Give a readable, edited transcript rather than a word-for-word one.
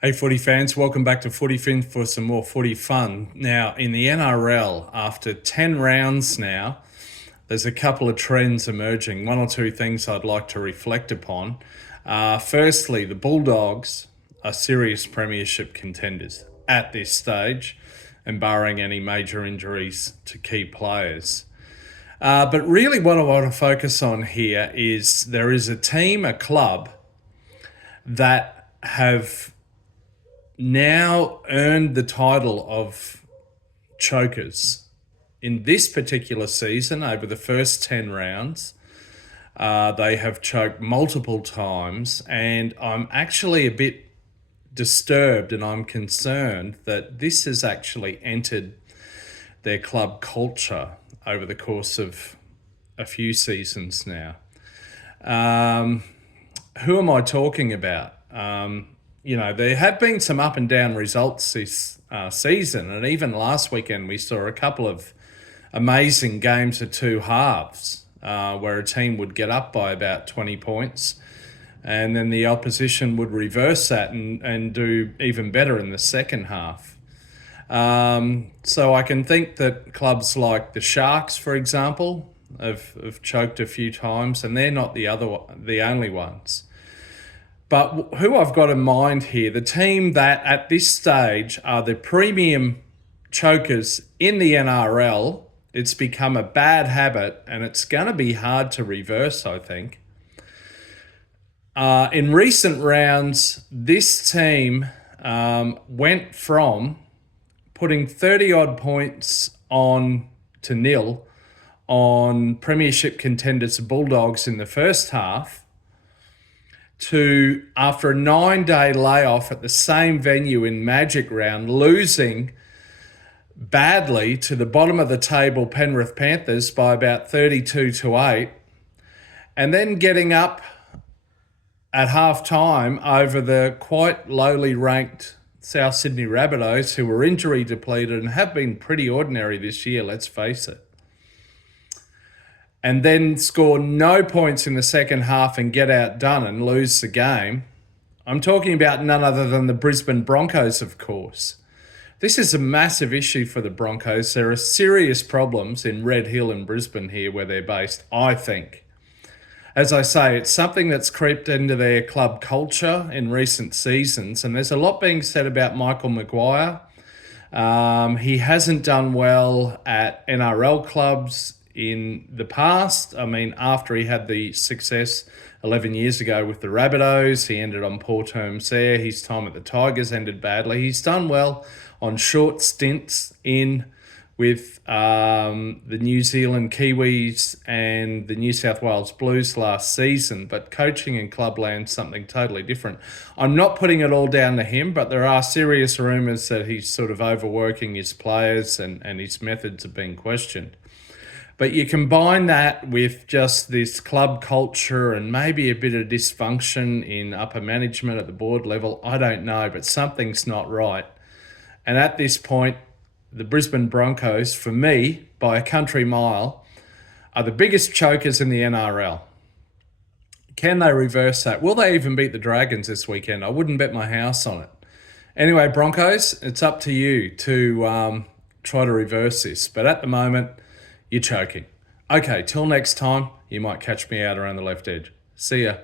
Hey, footy fans, welcome back to Footy Fin for some more footy fun. Now, in the NRL, after 10 rounds now, there's a couple of trends emerging. One or two things I'd like to reflect upon. Firstly, the Bulldogs are serious premiership contenders at this stage, and barring any major injuries to key players. But really, what I want to focus on here is there is a team, a club, that have now earned the title of chokers. In this particular season, over the first 10 rounds, they have choked multiple times, and I'm actually a bit disturbed and I'm concerned that this has actually entered their club culture over the course of a few seasons now. Who am I talking about? There have been some up and down results this season, and even last weekend we saw a couple of amazing games of two halves where a team would get up by about 20 points and then the opposition would reverse that and do even better in the second half. So I can think that clubs like the Sharks, for example, have choked a few times, and they're not the only ones. But who I've got in mind here, the team that at this stage are the premium chokers in the NRL, it's become a bad habit and it's going to be hard to reverse, I think. In recent rounds, this team went from putting 30-odd points on to nil on premiership contenders Bulldogs in the first half, to, after a 9-day layoff at the same venue in Magic Round, losing badly to the bottom of the table Penrith Panthers by about 32-8, and then getting up at half-time over the quite lowly ranked South Sydney Rabbitohs, who were injury depleted and have been pretty ordinary this year, let's face it. And then score no points in the second half and get outdone and lose the game. I'm talking about none other than the Brisbane Broncos, of course. This is a massive issue for the Broncos. There are serious problems in Red Hill in Brisbane here where they're based, I think. As I say, it's something that's crept into their club culture in recent seasons, and there's a lot being said about Michael Maguire. He hasn't done well at NRL clubs in the past. I mean, after he had the success 11 years ago with the Rabbitohs, he ended on poor terms there. His time at the Tigers ended badly. He's done well on short stints in with the New Zealand Kiwis and the New South Wales Blues last season, but coaching in clubland's something totally different. I'm not putting it all down to him, but there are serious rumours that he's sort of overworking his players and his methods are being questioned. But you combine that with just this club culture and maybe a bit of dysfunction in upper management at the board level. I don't know, but something's not right. And at this point, the Brisbane Broncos, for me, by a country mile, are the biggest chokers in the NRL. Can they reverse that? Will they even beat the Dragons this weekend? I wouldn't bet my house on it. Anyway, Broncos, it's up to you to try to reverse this. But at the moment, you're choking. Okay, till next time, you might catch me out around the left edge. See ya.